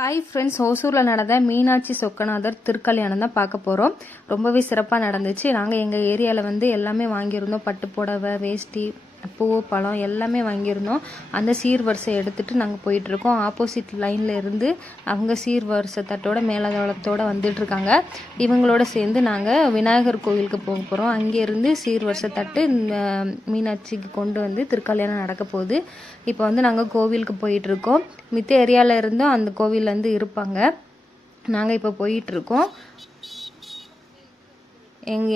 Hi friends, ஓசூரில் நடந்த மீனாட்சி சொக்கநாதர் திருக்கல்யாணம் தான் பார்க்க போகிறோம். ரொம்பவே சிறப்பாக நடந்துச்சு. நாங்கள் எங்கள் ஏரியாவில் வந்து எல்லாமே வாங்கியிருந்தோம். பட்டு புடவை, வேஷ்டி, பூ, பழம் எல்லாமே வாங்கியிருந்தோம். அந்த சீர்வரிசை எடுத்துகிட்டு நாங்கள் போயிட்டுருக்கோம். ஆப்போசிட் லைனில் இருந்து அவங்க சீர்வரிசை தட்டோட மேலதளத்தோடு வந்துட்டுருக்காங்க. இவங்களோட சேர்ந்து நாங்கள் விநாயகர் கோவிலுக்கு போக போகிறோம். அங்கேருந்து சீர்வரிசை தட்டு மீனாட்சிக்கு கொண்டு வந்து திருக்கல்யாணம் நடக்க போகுது. இப்போ வந்து நாங்கள் கோவிலுக்கு போயிட்டுருக்கோம். மித்த ஏரியாவில் இருந்தும் அந்த கோவிலில் வந்து இருப்பாங்க. நாங்கள் இப்போ போயிட்டுருக்கோம்.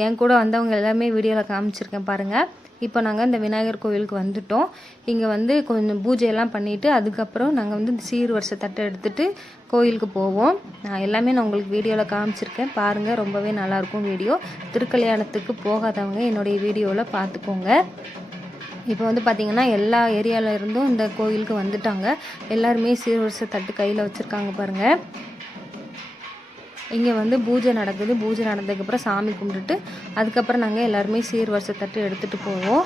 என் கூட வந்தவங்க எல்லாமே வீடியோவில் காமிச்சிருக்கேன் பாருங்கள். இப்போ நாங்கள் இந்த விநாயகர் கோவிலுக்கு வந்துட்டோம். இங்கே வந்து கொஞ்சம் பூஜையெல்லாம் பண்ணிவிட்டு அதுக்கப்புறம் நாங்கள் வந்து இந்த சீர்வரிசை தட்டை எடுத்துகிட்டு கோயிலுக்கு போவோம். நான் எல்லாமே நான் உங்களுக்கு வீடியோவில் காமிச்சிருக்கேன் பாருங்கள். ரொம்பவே நல்லாயிருக்கும் வீடியோ. திருக்கல்யாணத்துக்கு போகாதவங்க என்னுடைய வீடியோவில் பார்த்துக்கோங்க. இப்போ வந்து பார்த்திங்கன்னா எல்லா ஏரியாவில் இருந்தும் இந்த கோயிலுக்கு வந்துட்டாங்க. எல்லாருமே சீர்வரிசை தட்டு கையில் வச்சுருக்காங்க பாருங்கள். இங்கே வந்து பூஜை நடக்குது. பூஜை நடந்ததுக்கப்புறம் சாமி கும்பிட்டுட்டு அதுக்கப்புறம் நாங்கள் எல்லாருமே சீர்வரிசை தட்டு எடுத்துகிட்டு போவோம்.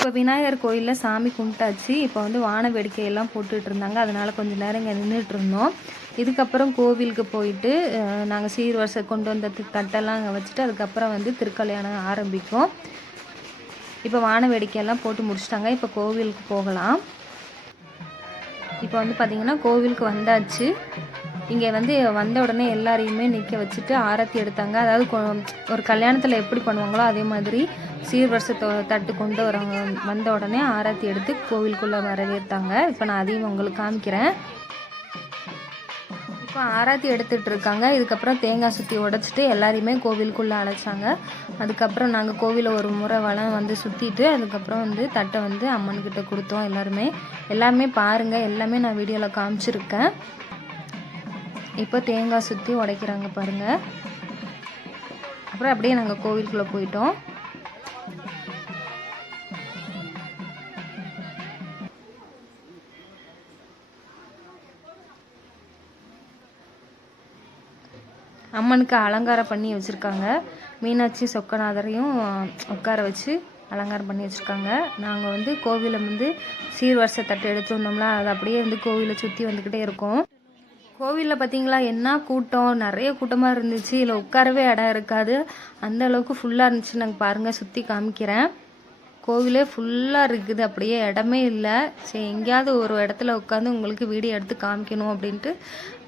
இப்போ விநாயகர் கோயிலில் சாமி கும்பிட்டாச்சு. இப்போ வந்து வான வேடிக்கையெல்லாம் போட்டுட்டு இருந்தாங்க. அதனால் கொஞ்சம் நேரம் இங்கே நின்றுட்டு இருந்தோம். இதுக்கப்புறம் கோவிலுக்கு போயிட்டு நாங்கள் சீர்வரிசை கொண்டு வந்த தட்டெல்லாம் அங்கே வச்சுட்டு அதுக்கப்புறம் வந்து திருக்கல்யாணம் ஆரம்பிக்கும். இப்போ வான வேடிக்கையெல்லாம் போட்டு முடிச்சிட்டாங்க. இப்போ கோவிலுக்கு போகலாம். இப்போ வந்து பார்த்திங்கன்னா கோவிலுக்கு வந்தாச்சு. இங்கே வந்து வந்த உடனே எல்லாரையுமே நிற்க வச்சுட்டு ஆரத்தி எடுத்தாங்க. அதாவது ஒரு கல்யாணத்தில் எப்படி பண்ணுவாங்களோ அதே மாதிரி சீர்வரிசை தட்டு கொண்டு வரவங்க வந்த உடனே ஆரத்தி எடுத்து கோவிலுக்குள்ளே வரவேற்றாங்க. இப்போ நான் அதையும் உங்களுக்கு காமிக்கிறேன். இப்போ ஆராத்தி எடுத்துகிட்டு இருக்காங்க. இதுக்கப்புறம் தேங்காய் சுற்றி உடைச்சிட்டு எல்லாரையுமே கோவிலுக்குள்ளே அழைச்சாங்க. அதுக்கப்புறம் நாங்கள் கோவிலை ஒரு முறை வளம் வந்து சுற்றிட்டு அதுக்கப்புறம் வந்து தட்டை வந்து அம்மன்கிட்ட கொடுத்தோம். எல்லாமே பாருங்கள். எல்லாமே நான் வீடியோவில் காமிச்சிருக்கேன். இப்போ தேங்காய் சுற்றி உடைக்கிறாங்க பாருங்கள். அப்புறம் அப்படியே நாங்கள் கோவிலுக்குள்ளே போயிட்டோம். அம்மனுக்கு அலங்காரம் பண்ணி வச்சுருக்காங்க. மீனாட்சி சொக்கநாதரையும் உட்கார வச்சு அலங்காரம் பண்ணி வச்சுருக்காங்க. நாங்கள் வந்து கோவிலை வந்து சீர்வரிசை தட்டு எடுத்து வந்தோம்ல, அது அப்படியே வந்து கோவிலை சுற்றி வந்துக்கிட்டே இருக்கோம். கோவிலில் பார்த்திங்களா என்ன கூட்டம், நிறைய கூட்டமாக இருந்துச்சு. இதில் உட்காரவே இடம் இருக்காது, அந்த அளவுக்கு ஃபுல்லாக இருந்துச்சு. நாங்கள் பாருங்கள் சுற்றி காமிக்கிறேன். கோவிலே ஃபுல்லாக இருக்குது, அப்படியே இடமே இல்லை. சரி, எங்கேயாவது ஒரு இடத்துல உட்காந்து உங்களுக்கு வீடியோ எடுத்து காமிக்கணும் அப்படின்ட்டு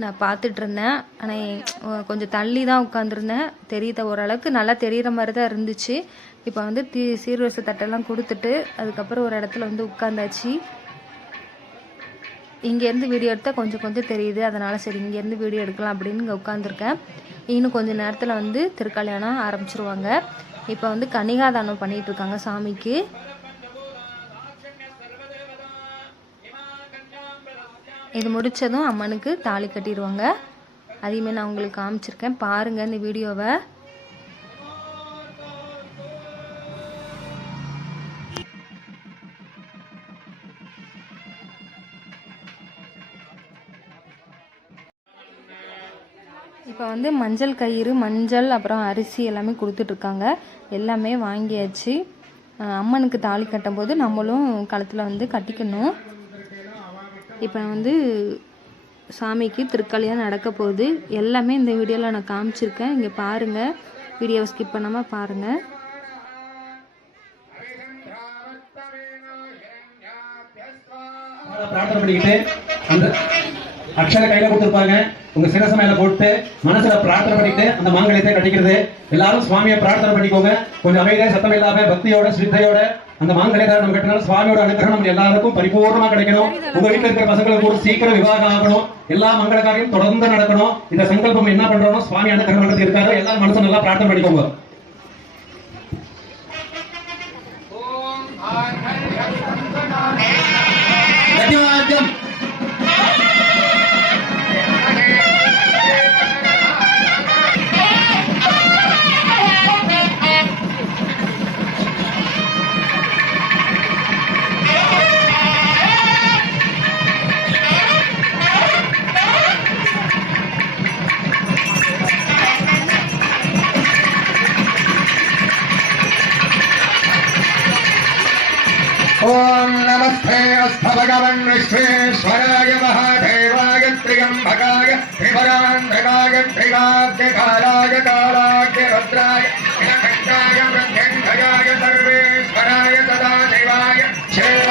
நான் பார்த்துட்டு இருந்தேன். ஆனால் கொஞ்சம் தள்ளி தான் உட்காந்துருந்தேன். தெரியுத ஓரளவுக்கு நல்லா தெரிகிற மாதிரி தான் இருந்துச்சு. இப்போ வந்து சீர்வரிசை தட்டெல்லாம் கொடுத்துட்டு அதுக்கப்புறம் ஒரு இடத்துல வந்து உட்காந்தாச்சு. இங்கேருந்து வீடியோ எடுத்தால் கொஞ்சம் தெரியுது. அதனால் சரி இங்கேருந்து வீடியோ எடுக்கலாம் அப்படின்னு இங்கே உட்காந்துருக்கேன். இன்னும் கொஞ்சம் நேரத்தில் வந்து திருக்கல்யாணம் ஆரம்பிச்சிருவாங்க. இப்போ வந்து கன்னிகாதானம் பண்ணிகிட்ருக்காங்க சாமிக்கு. இது முடித்ததும் அம்மனுக்கு தாலி கட்டிடுவாங்க. அதையுமே நான் உங்களுக்கு காமிச்சிருக்கேன் பாருங்கள் இந்த வீடியோவை. இப்போ வந்து மஞ்சள் கயிறு, மஞ்சள், அப்புறம் அரிசி எல்லாமே கொடுத்துட்ருக்காங்க. எல்லாமே வாங்கியாச்சு. அம்மனுக்கு தாலி கட்டும்போது நம்மளும் கழுத்தில் வந்து கட்டிக்கணும். இப்போ வந்து சாமிக்கு திருக்கல்யாணம் நடக்க போகுது. எல்லாமே இந்த வீடியோவில் நான் காமிச்சிருக்கேன். இங்கே பாருங்கள், வீடியோவை ஸ்கிப் பண்ணாமல் பாருங்கள். அக்ஷர கையில கொடுத்துருப்பாங்க. உங்க சிரச மேல போட்டு மனசுல பிரார்த்தனை பண்ணிட்டு அந்த மாங்கல்யத்தை கட்டிக்கிறது. எல்லாரும் சுவாமியை பிரார்த்தனை பண்ணிக்கோங்க. கொஞ்சம் அமைதியா, சத்தம் இல்லாம, பக்தியோட, ஸ்ரத்தையோட அந்த மாங்கல்யத்தை நம்ம கட்டினாலும் சுவாமியோட அனுகிரகம் நம்ம எல்லாருக்கும் பரிபூர்ணமா கிடைக்கணும். உங்க வீட்டுல இருக்கிற பசங்களுக்கு கூட சீக்கிரம் விவாகம் ஆகணும். எல்லா மங்கள காரியம் தொடர்ந்து நடக்கணும். இந்த சங்கல்பம் என்ன பண்றோம், சுவாமி அனுகிரகம் பண்றது இருக்காரு. எல்லாரும் மனசு நல்லா பிரார்த்தனை பண்ணிக்கோங்க. भगवन् विश्वेश्वराय महादेवाय त्र्यम्बकाय त्रिपुरान्धकाय त्रिकाग्यकालाय कालाग्य रुद्राय नीलकण्ठाय मृत्युञ्जयाय सर्वेश्वराय सदाशिवाय शिव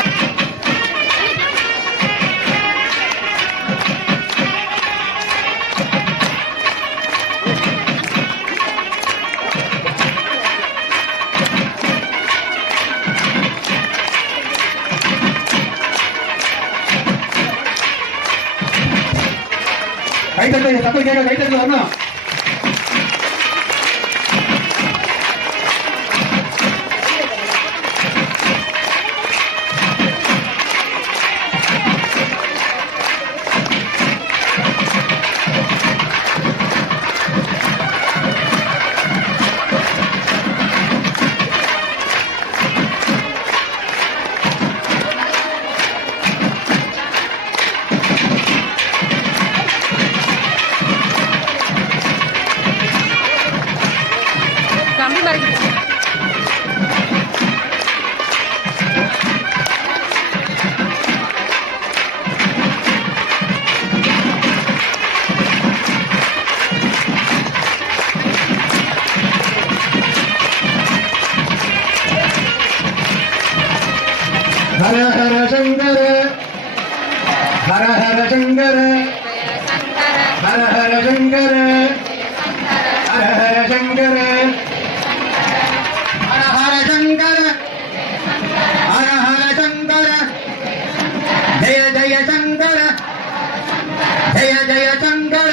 கைத்தட்டு சத்தம் கேட்க கைத்தட்டு வரணும். हर हर शंकर हर हर शंकर हर हर शंकर हर हर शंकर हर हर शंकर हर हर शंकर जय जय शंकर जय जय शंकर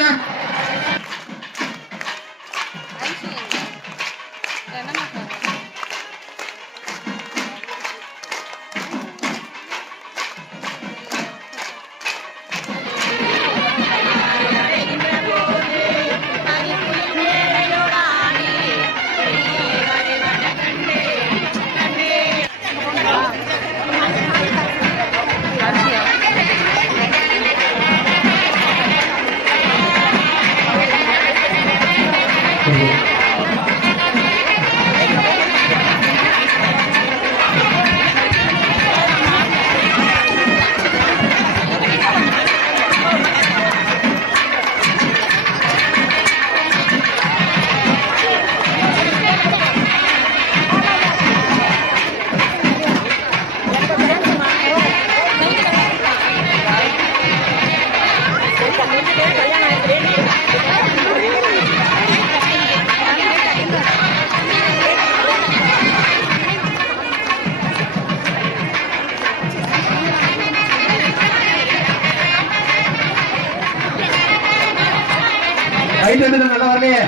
கை தட்டு நல்லா வரலையே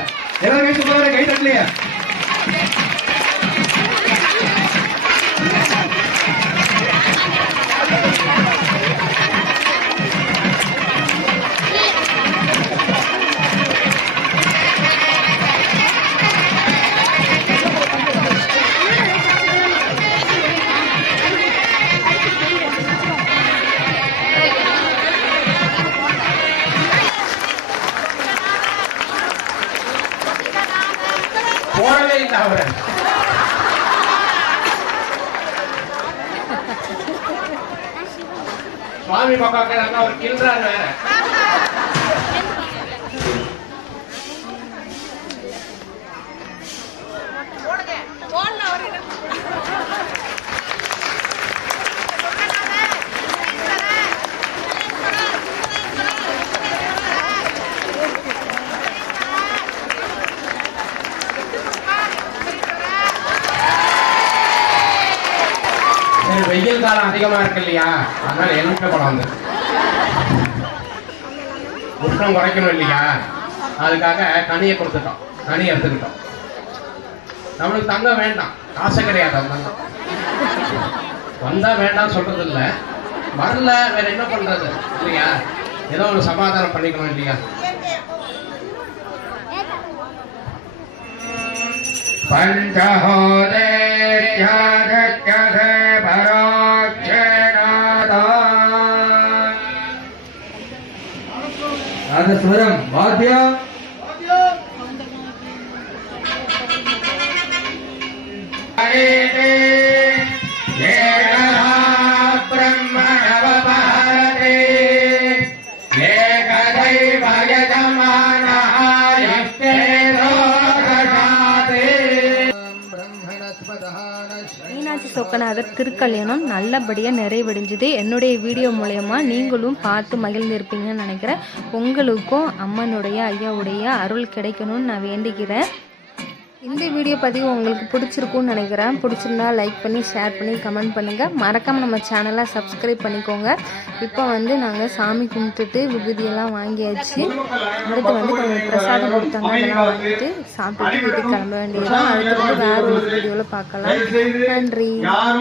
எல்லாரும் கை தட்டு கை தட்டலையே போடவே இல்லை அவரை சுவாமி பக்கம் அவர் கிள்றாரு வேற வெயில் காலம் அதிகமா இருக்கு இல்லையா, அதனால எலுமிச்சை பழம் வந்து உஷ்ணம் குறைக்கணும் இல்லையா, அதுக்காக கனியை கொடுத்துட்டோம், கனி எடுத்துக்கிட்டோம். நம்மளுக்கு தங்கம் வேண்டாம், ஆசை கிடையாது. அந்த வந்தா வேண்டாம் சொல்றது இல்லை, வரல வேற என்ன பண்றது இல்லையா, ஏதோ ஒரு சமாதானம் பண்ணிக்கணும் இல்லையா. ஸ்வரம் வாத்தியம் பிரம்மண சொக்கநாதர் திருக்கல்யாணம் நல்லபடியாக நிறைவடைஞ்சுது. என்னுடைய வீடியோ மூலயமா நீங்களும் பார்த்து மகிழ்ந்திருப்பீங்கன்னு நினைக்கிறேன். உங்களுக்கும் அம்மனுடைய ஐயாவுடைய அருள் கிடைக்கணும்னு நான் வேண்டிக்கிறேன். இந்த வீடியோ பதிவு உங்களுக்கு பிடிச்சிருக்கும்னு நினைக்கிறேன். பிடிச்சிருந்தா லைக் பண்ணி ஷேர் பண்ணி கமெண்ட் பண்ணுங்கள். மறக்காமல் நம்ம சேனலை சப்ஸ்கிரைப் பண்ணிக்கோங்க. இப்போ வந்து நாங்கள் சாமி கும்பிட்டுட்டு விபூதியெல்லாம் வாங்கியாச்சு. அடுத்து வந்து கொஞ்சம் பிரசாதம் கொடுத்தாங்க, அதெல்லாம் வாங்கிட்டு சாப்பிட்டுட்டு வீட்டுக்கு கிளம்ப வேண்டியதுதான். அடுத்து வந்து வேறு ஒரு வீடியோவில் பார்க்கலாம். நன்றி.